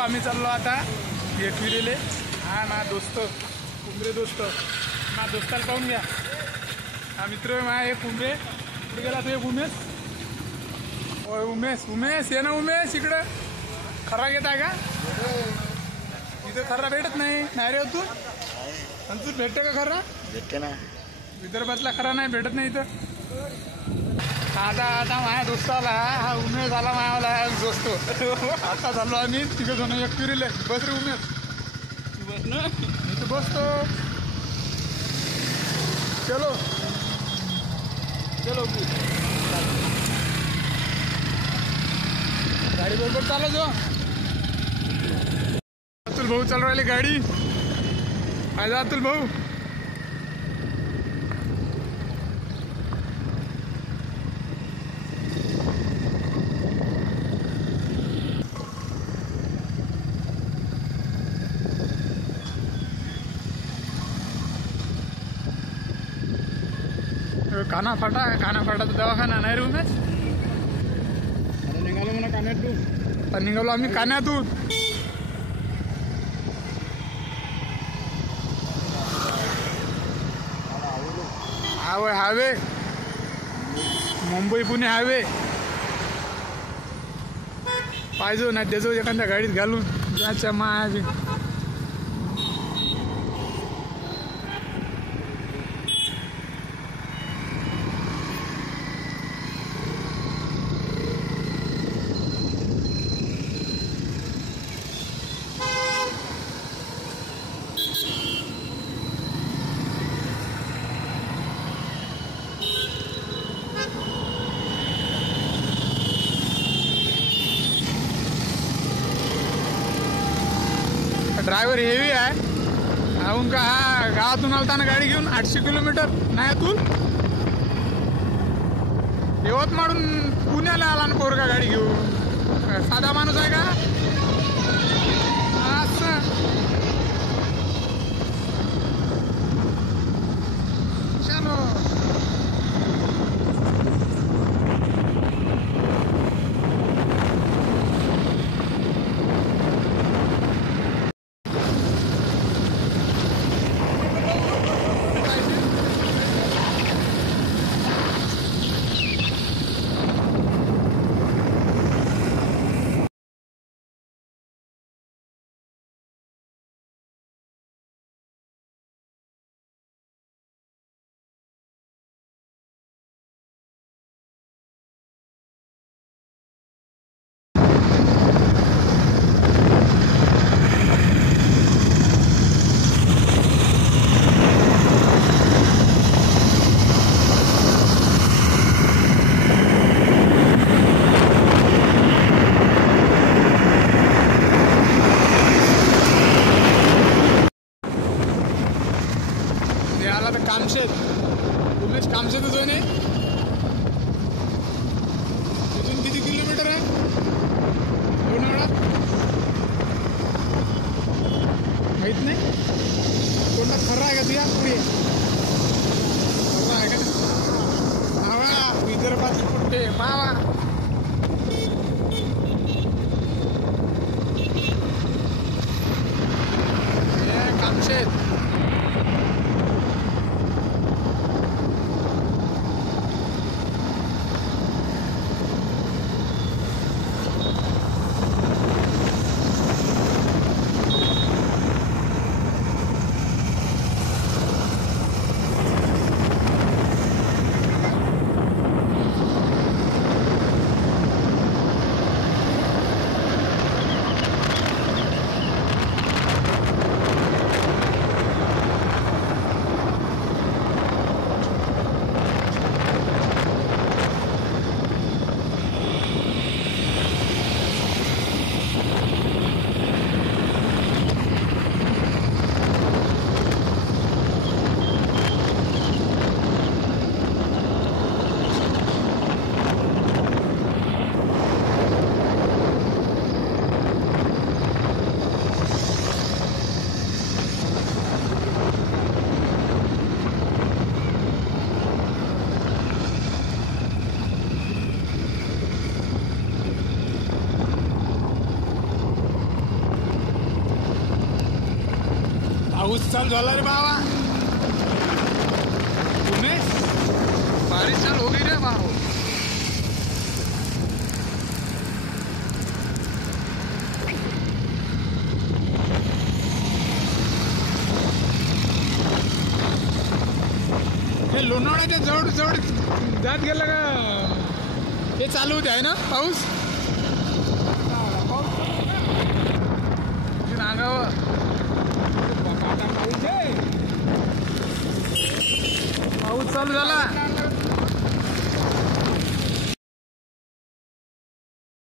आम्ही चाललो आता एकविरेले. हा ना दोस्त कुंभरे दोस्त ना दोस्ताला पाहून घ्या. हा मित्र मा हे कुंभरे. कुठे गेला तू? एक उमेश. होय उमेश. उमेश ये ना उमेश इकडं. खरा घेत आहे का? इथं खरा भेटत नाही. नाही रे तू आणि तू भेटते का खरा? भेटते ना. विदर्भातला खरा नाही भेटत नाही इथं. आता आता माझ्या दोस्ताला हा उमेश आला मायावाला दोस्त. आता चाललो आम्ही तिघं जण एकविरेले. बस रे उमेश. बस ना इथं बसतो. चलो चलो गाडी बरोबर चालव जो. अतुल भाऊ चालू राहिले गाडी. आज अतुल भाऊ कानाफाटाचा दवाखाना नाही रे उमेश. निघालो म्हणा कान्यातून. निघालो आम्ही कान्यातून. हायवे मुंबई पुणे हायवे पाहिजे ना. त्याचं एखाद्या गाडीत घालून याच्या मागे. ड्रायव्हर हेवी आहे. अजून का हा गावातून आलता ना गाडी घेऊन 800 किलोमीटर. नाही तू यवतमाळून पुण्याला आला ना पोरगा गाडी घेऊन. साधा माणूस आहे का? असं चलो. कामशेत. उमेश कामशेतच आहे. इथून किती किलोमीटर आहे लोणावळा माहित नाही. कोणता खरा आहे का तुझ्या पुढे? खरा आहे का? मावा विदर्भाची कुठे मावा. कामशेत. पाऊस चालू झाला रे बाबा. उमेश बारिश चालू हो गई रे बाबा. हे लोणावळ्याच्या जवळ जवळ जात गेला का हे चालू होते आहे ना पाऊस. नागाव पाऊस चालू झाला.